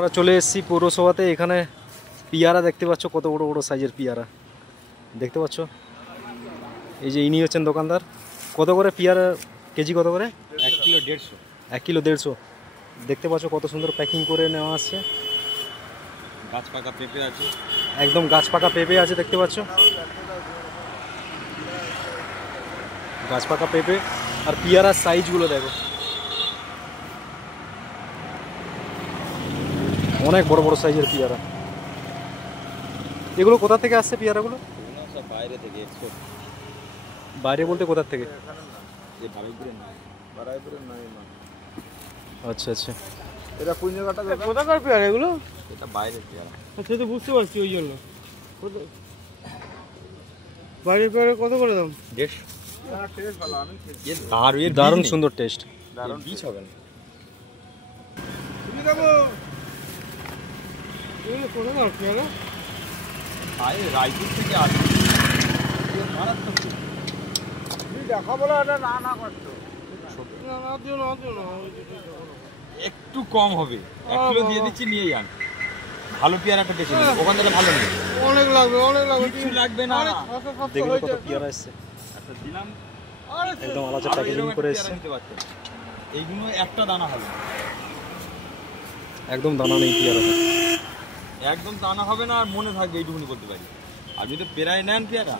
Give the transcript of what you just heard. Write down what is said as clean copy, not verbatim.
আমরা চলে এসেছি পৌরসভাতে। এখানে পিয়ারা দেখতে পাচ্ছ, কত বড় বড় সাইজের পিয়ারা দেখতে পাচ্ছ। এই যে ইনি হচ্ছেন দোকানদার। কত করে পিয়ারা কেজি, কত করে? 1 কিলো 150। 1 কিলো 150। দেখতে পাচ্ছ কত সুন্দর প্যাকিং করে নেওয়া আসছে। গাছ পাকা পেঁপে আছে, একদম গাছ পাকা পেঁপে আছে দেখতে পাচ্ছ। গাছ পাকা পেঁপে আর পিয়ারার সাইজগুলো দেখো, অনেক বড় বড় সাইজের পিয়ারা। এগুলো কোথা থেকে আসছে পিয়ারাগুলো? সব বাইরে থেকে এক্সপোর্ট। বাইরে বলতে কোথা থেকে? এই বারুইপুরের না, বারুইপুরের নয় না। আচ্ছা আচ্ছা, এটা কুইঞ্জাকাটা কোথাকার পেয়ারা এগুলো? এটা বাইরের পেয়ারা। সে তো বুঝতে পারছি, ওই জন্য বাইরের পেয়ারা কত করে দাম? 150। দারুণ সুন্দর টেস্ট। দারুণ বীজ হবে না। এগুলো কোথাকার পেয়ারা? বাইরে রায়পুর থেকে আসে। মারাত্মক দেখাবো না, এটা না না করতো না দিও না, একটু কম হবে। 1 কিলো দিয়ে দিচ্ছি, নিয়ে যান। ভালো পেয়ারাটা বেশি নেই, ওখান থেকে ভালো নেই। অনেক লাগবে, অনেক লাগবে, কিছু লাগবে না। দেখুন কত পিয়ারা এসছে, একটা দিলাম, একদম আলাদা প্যাকেজিং করে এসছে। এইগুলো একটা দানা হবে, একদম দানা নেই পিয়ারাতে, একদম দানা হবে না। আর মনে থাকবে এইটুকুনি বলতে পারি। আপনি তো পেরায় নেন পেয়ারা।